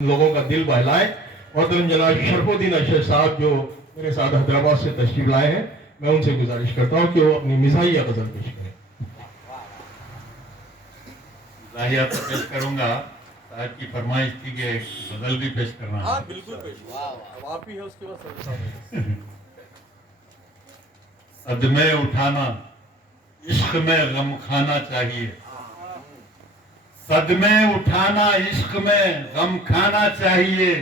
लोगों का दिल बहलाए। और तो जनाब शरफुद्दीन अशरफ साहब जो मेरे साथ हैदराबाद से तशरीफ लाए हैं, मैं उनसे गुजारिश करता हूँ कि वो अपनी मिजाहिया गजल पेश करें। मिजाहिया तो पेश करूंगा, साहब की फरमाइश थी कि गजल भी पेश करना है। हाँ बिल्कुल पेश। अब आप ही है उसके बाद सदमे उठाना इश्क में गम खाना चाहिए, सदमे उठाना इश्क में गम खाना चाहिए,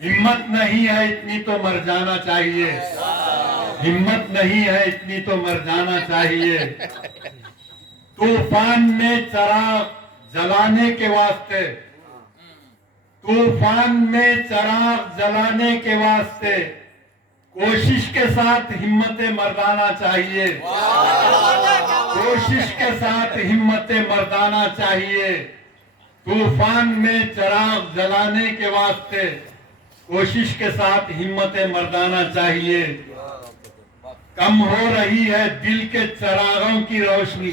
हिम्मत नहीं है इतनी तो मर जाना चाहिए, हिम्मत नहीं है इतनी तो मर जाना चाहिए। तूफान में चराग जलाने के वास्ते, तूफान में चराग जलाने के वास्ते कोशिश के साथ हिम्मत मर्दाना चाहिए, कोशिश के साथ हिम्मत मर्दाना चाहिए। तूफान में चराग जलाने के वास्ते कोशिश के साथ हिम्मत मर्दाना चाहिए। कम हो रही है दिल के चरागों की रोशनी,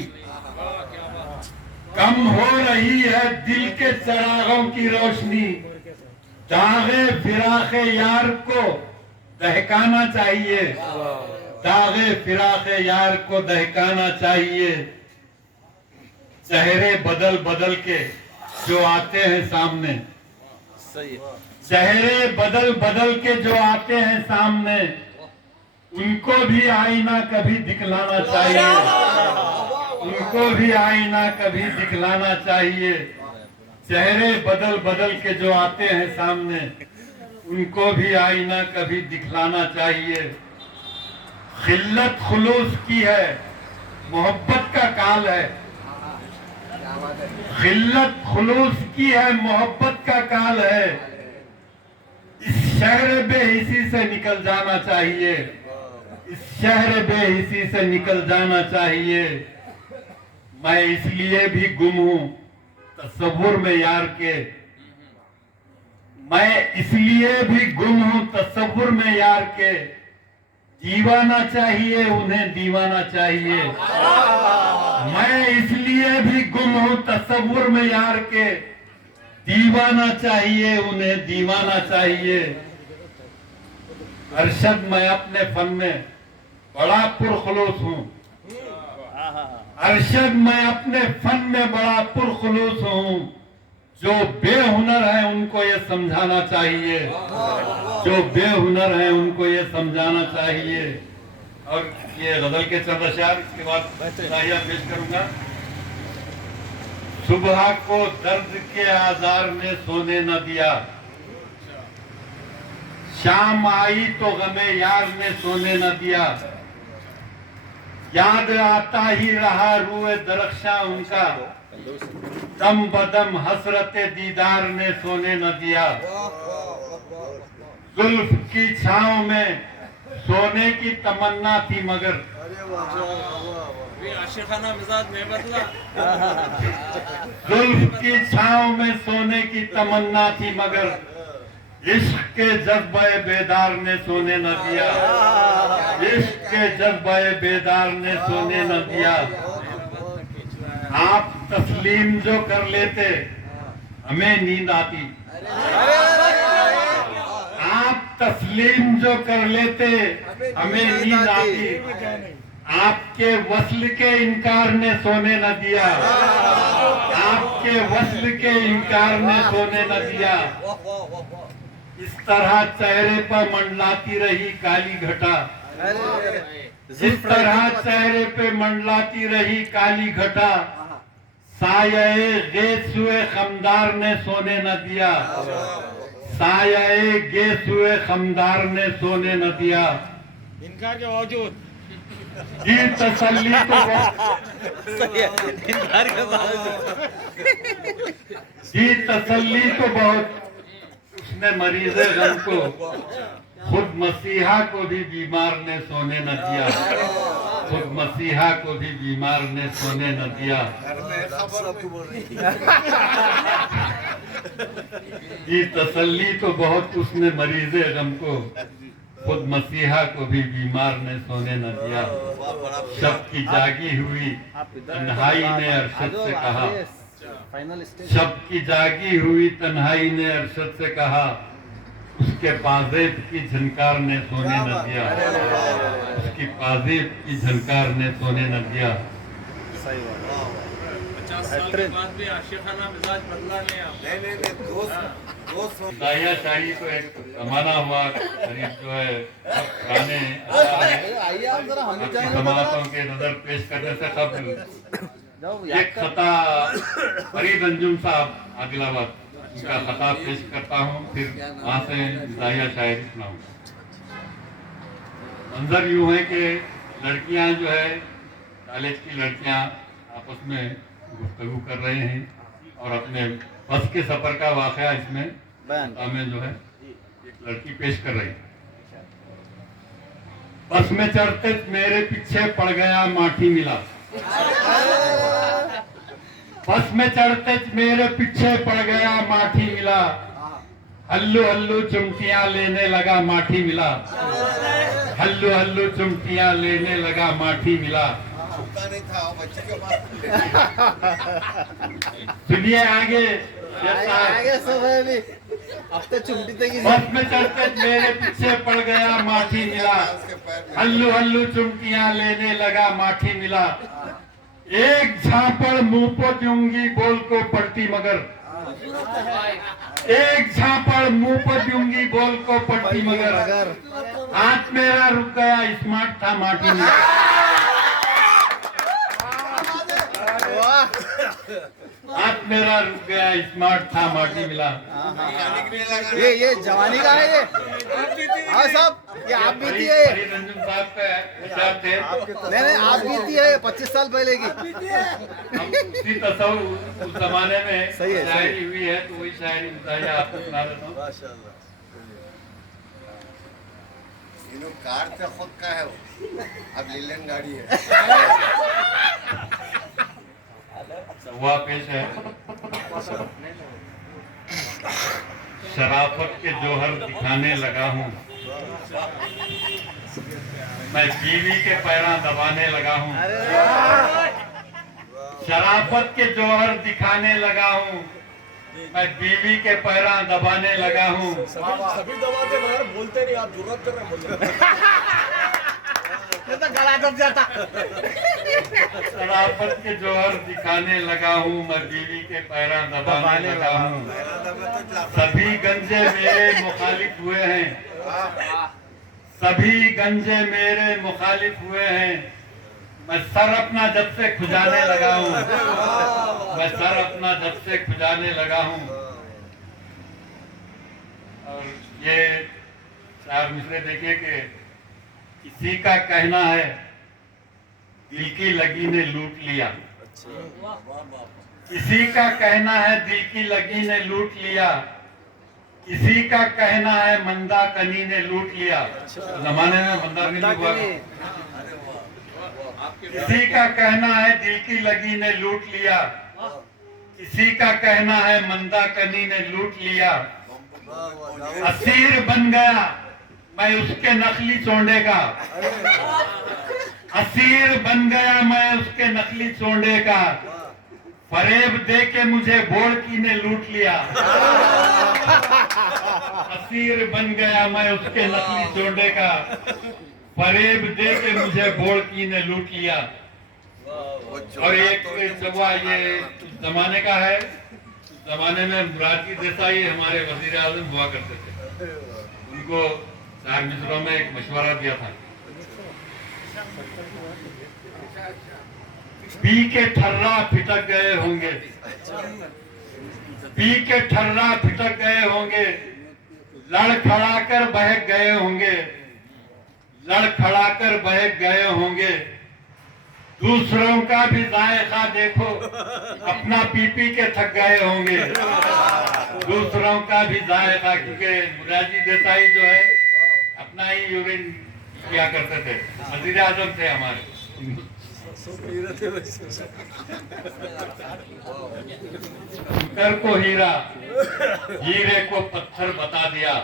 कम हो रही है दिल के चरागों की रोशनी, दागे फिराके यार को दहकाना चाहिए, दागे फिराके यार को दहकाना चाहिए। चेहरे बदल बदल के जो आते हैं सामने, चेहरे बदल बदल के जो आते हैं सामने, उनको भी आईना कभी दिखलाना चाहिए, उनको भी आईना कभी दिखलाना चाहिए। चेहरे बदल बदल के जो आते हैं सामने, उनको भी आईना कभी दिखलाना चाहिए। खिल्लत खुलूस की है मोहब्बत का काल है, खिल्लत खुलूस की है मोहब्बत का काल है। इस शहर बेहिसी से निकल जाना चाहिए, इस शहर बेहिसी से निकल जाना चाहिए। मैं इसलिए भी गुम हूं तसव्वुर में यार के, मैं इसलिए भी गुम हूं तसव्वुर में यार के। दीवाना चाहिए उन्हें दीवाना चाहिए, मैं इसलिए भी गुम हूं तसव्वुर में यार के। दीवाना चाहिए उन्हें दीवाना चाहिए। अरशद मैं अपने फन में बड़ा पुरखुलूस हूं, अरशद मैं अपने फन में बड़ा पुरखुलूस हूं। जो बेहुनर है उनको ये समझाना चाहिए, जो बेहुनर है उनको ये समझाना चाहिए। और ये गजल के चंद अशार, इसके बाद मिजाहिया पेश करूंगा। सुबह को दर्द के आजार ने सोने न दिया, शाम आई तो गमे यार ने सोने न दिया। याद आता ही रहा रूए दरख्शां उनका, दम बदम हसरत दीदार ने सोने न दिया। जुल्फ की छांव में सोने की तमन्ना थी मगर, आशिकाना मिजाज में बदला। जुल्फ की छांव में सोने की तमन्ना थी मगर, इश्क के जज्बे बेदार ने सोने न दिया, इश्क के जज्बे बेदार ने सोने न दिया। आप तस्लीम जो कर लेते हमें नींद आती, आप तस्लीम जो कर लेते हमें नींद आती। आपके वस्ल के इनकार ने सोने न दिया, आपके वस्ल के इनकार ने सोने न दिया। इस तरह चेहरे पर मंडलाती रही काली घटा, इस तरह चेहरे पे मंडलाती रही काली घटा। साये गेसुए खमदार ने सोने न दिया, साये गेसुए खमदार ने सोने न दिया। इनकार के बावजूद जी तसल्ली तो इनकार के बावजूद जी तसल्ली तो बहुत उसने मरीज़े गम को, खुद मसीहा को भी बीमार ने सोने न दिया, खुद मसीहा को भी बीमार ने सोने न दिया। जी तसल्ली तो बहुत उसने मरीज़े गम को, खुद मसीहा को भी बीमार ने सोने न दिया। शब की जागी हुई तन्हाई ने अरशद से कहा, फाइनल स्टेज शब की जागी हुई तन्हाई ने अरशद से कहा, उसके पाजेब की झनकार ने सोने न दिया, उसकी पाजेब की झनकार ने सोने न दिया। सही बात 50 साल के बाद भी आशिकाना मिजाज बदला नहीं आपने। नहीं दोस्त दाहिया शाही तो एक जमाना हुआ करीब जो है पुराने आइए आप जरा हम भी जाएंगे जमानतों के नजर पेश करने से सब जाओ एक खता फरीद अंजुम साहब आदिलाबाद उनका खता पेश करता हूँ, फिर वहाँ से दाहिया शायरी सुनाऊँ। मंजर यूँ है कि लड़कियाँ जो है कॉलेज की लड़कियाँ आपस में गुफ्तगू कर रहे हैं और अपने बस के सफर का वाकया इसमें हमें जो है एक लड़की पेश कर रही है। बस में चढ़ते मेरे पीछे पड़ गया माठी मिला, बस में चढ़ते मेरे पीछे पड़ गया माठी मिला, हल्लू हल्लू चुमटियां लेने लगा माठी मिला, हल्लू हल्लू चुमटियां लेने लगा माठी मिला। नहीं था बच्चे के पास सुनिए आगे आगे सब है अभी अब तो चुमटी तक ही बस में चढ़ते मेरे पीछे पड़ गया माठी मिला, हल्लू हल्लू चुमटियां लेने लगा माठी मिला, एक झापड़ मुंह को दूंगी बोल को पड़ती मगर, एक झापड़ मुंह पर दूंगी बोल को पड़ती मगर, हाथ मेरा रुक गया स्मार्ट था माटी में। हाथ मेरा रुक गया स्मार्ट था माटी मिला। ये जवानी का है ये हाँ साहब ये आप बीती है ये फरीद अंजुम साहब का शब्द थे। नहीं आप बीती है 25 साल पहले की हम उसी तसव्वुफ उस जमाने में सही है, शायरी हुई है तो वही शायरी बताइए आपको सुना देता हूँ। माशाल्लाह इन्हों कार तो खुद का है वो, अब लीलन गाड़ी है। हुआ पेश है। शराफत के जौहर दिखाने लगा हूँ, मैं बीवी के पैरा दबाने लगा हूँ, शराफत के जौहर दिखाने लगा हूँ, मैं बीवी के पैरा दबाने लगा हूँ। सभी दबाते मगर बोलते नहीं आप जरूरत कर रहे बोलते ये तो गला दब जाता शराफत के जौहर दिखाने लगा हूँ, मैं बीवी के पैरा दबाने लगा हूँ। सभी गंजे मेरे मुखालिफ हुए हैं, सभी गंजे मेरे मुखालिफ हुए हैं, मैं सर अपना जब से खुजाने लगा हूँ, मैं सर अपना जब से खुजाने लगा हूँ। और ये चार मिसरे देखिए कि किसी का कहना है दिल की लगी ने लूट लिया, किसी का कहना है दिल की लगी ने लूट लिया, किसी का कहना है मंदा कनी ने लूट लिया। जमाने में मंदा कनी हुआ, किसी का कहना है दिल की लगी ने लूट लिया, किसी का कहना है मंदा कनी ने लूट लिया। असीर बन गया मैं उसके नकली चोंडे का, असीर बन गया मैं उसके नकली चोंडे का, फरेब दे के मुझे बोड़की ने लूट लिया। असीर बन गया मैं उसके नकली चोंडे का, फरेब दे के मुझे बोड़की ने लूट लिया। और एक जवा ये जमाने का है, जमाने में मुरारजी देसाई हमारे वजीर आजम हुआ करते थे, उनको चार मिसरों में एक मशवरा दिया था। पी के ठर्रा फिटक गए होंगे, पी के ठर्रा फिटक गए होंगे, लड़खड़ाकर बहक गए होंगे, लड़खड़ाकर बहक गए होंगे। दूसरों का भी जायका देखो, अपना पी पी के थक गए होंगे। दूसरों का भी जायका, क्योंकि मुरारजी देसाई जो है अपना ही यूरिन किया करते थे, वजीर आजम थे हमारे। कंकर को हीरा, हीरे को पत्थर बता दिया,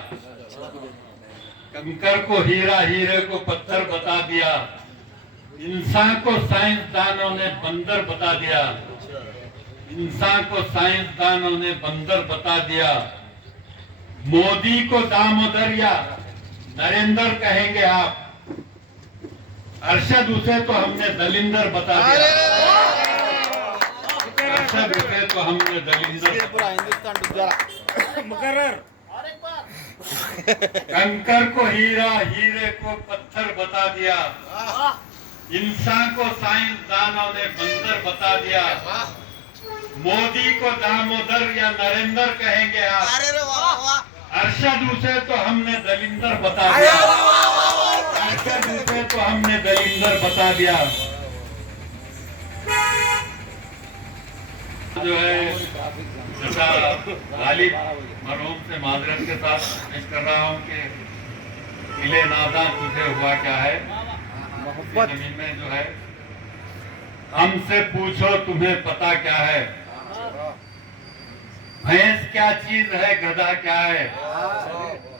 कंकर को हीरा, हीरे को पत्थर बता दिया, इंसान को साइंसदानों ने बंदर बता दिया, इंसान को साइंसदानों ने बंदर बता दिया। मोदी को दामोदर या नरेंद्र कहेंगे आप, अरशद उसे तो हमने दलिंदर बता दिया। अरशद उसे तो हमने दलिंदर पूरा हिंदुस्तान डूब जा रहा। मुकर्रर कंकर को हीरा, हीरे को पत्थर बता दिया। इंसान को साइंसदानों ने बंदर बता दिया। मोदी को दामोदर या नरेंद्र कहेंगे आप, अरशद उसे तो हमने दलिंदर बता दिया। अरशद उसे तो हमने दलिंदर बता दिया। जो है जैसा गालिब मरहूम से माजरत के साथ पेश कर रहा हूँ कि किले नादा तुझे हुआ क्या है। जमीन में जो है, हमसे पूछो तुम्हें पता क्या है। भैंस क्या चीज है, गधा क्या है।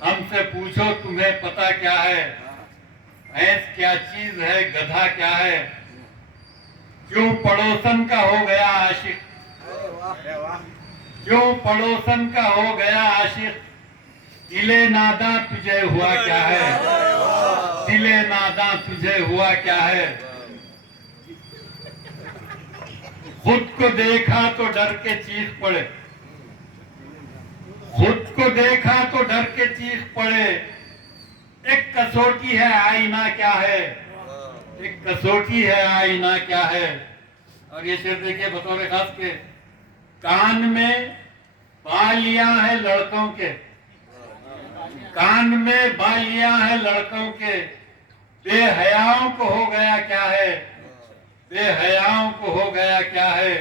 हमसे पूछो तुम्हें पता क्या है। भैंस क्या चीज है, गधा क्या है। क्यों पड़ोसन का हो गया आशिक, क्यों पड़ोसन का हो गया आशिक। दिले नादा तुझे हुआ क्या है, दिले नादा तुझे हुआ क्या है। खुद को देखा तो डर के चीख पड़े, खुद को देखा तो डर के चीख पड़े। एक कसौटी है आईना क्या है, एक कसौटी है आईना क्या है। और ये शेर देखिए बतौर खास के, कान में बालियां हैं लड़कों के, कान में बालियां हैं लड़कों के। बेहयाओं को हो गया क्या है, बेहयाओं को हो गया क्या है।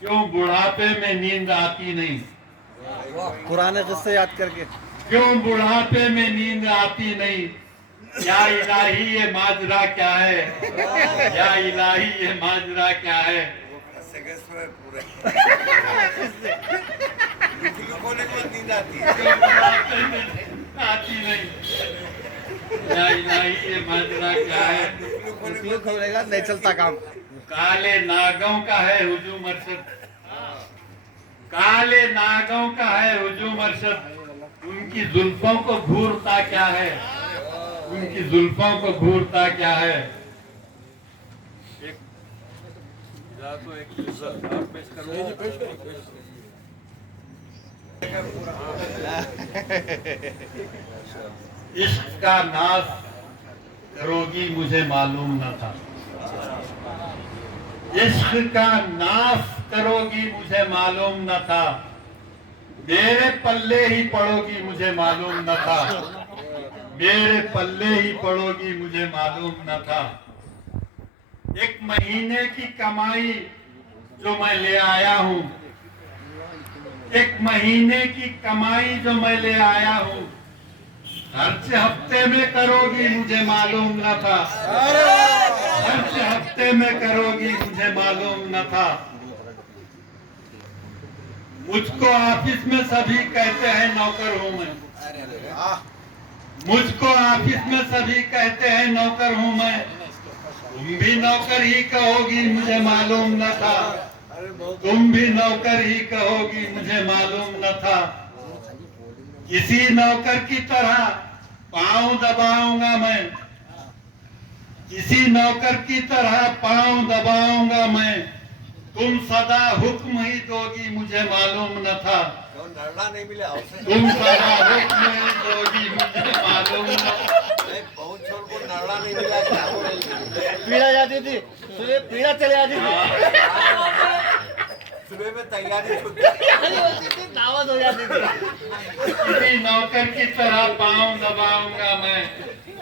क्यों बुढ़ापे में नींद आती नहीं, पुराने किस्से याद करके। क्यों बुढ़ापे में नींद आती नहीं। या इलाही ये माजरा क्या है, या इलाही ये माजरा क्या है। पूरे कोने को नींद आती है। क्यों बुढ़ापे में आती नहीं। या इलाही ये माजरा क्या है। खोलेगा नहीं चलता काम। काले नागों का है हुजूम अरशद, काले नागों का है हुजूम अरशद। उनकी जुल्फों को घूरता क्या है, उनकी जुल्फों को घूरता क्या है। इश्क का नाश करोगी मुझे मालूम न था, इश्क का नाश करोगी मुझे मालूम न था। मेरे पल्ले ही पड़ोगी मुझे मालूम न था, मेरे पल्ले ही पड़ोगी मुझे मालूम न था। एक महीने की कमाई जो मैं ले आया हूँ, एक महीने की कमाई जो मैं ले आया हूँ। खर्च हफ्ते में करोगी मुझे मालूम न था, खर्च हफ्ते में करोगी मुझे मालूम न था। मुझको ऑफिस में सभी कहते हैं नौकर हूँ मैं, मुझको ऑफिस में सभी कहते हैं नौकर हूँ मैं। तुम भी नौकर ही कहोगी मुझे मालूम न था, तुम भी नौकर ही कहोगी मुझे मालूम न था। किसी नौकर की तरह पांव दबाऊंगा मैं, किसी नौकर की तरह पांव दबाऊंगा मैं। तुम सदा हुक्म ही दोगी मुझे मालूम न था, नरला नहीं मिला तुम सदा हुक्म ही दोगी मुझे मालूम न था। बहुत छोर को नरला नहीं मिला क्या हो पीड़ा जाती थी, सुबह पीड़ा चले जाती थी, सुबह में तैयारी होती थी, दावत हो जाती थी। किसी नौकर की तरह पांव दबाऊंगा मैं,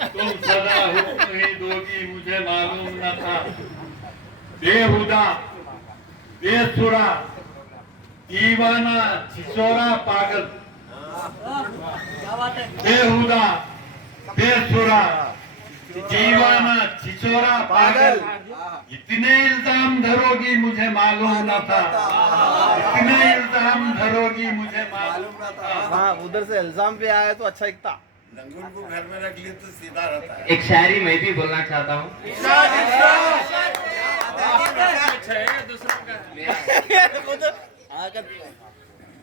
तुम सदा हुक्म ही दोगी मुझे मालूम न था। बेहुदा बेसुरा दीवाना छिछोरा पागल, बेहुदा बेसुरा दीवाना छिछोरा पागल। इतने इल्जाम धरोगी मुझे मालूम न था, इतने इल्जाम धरोगी मुझे मालूम न था। हाँ उधर से इल्जाम भी आया तो अच्छा दिखता। लंगूर को घर में रख लिए तो सीधा रहता है। एक शायरी मैं भी बोलना चाहता हूँ। कुछ है दूसरों का है। खुद हाँ कर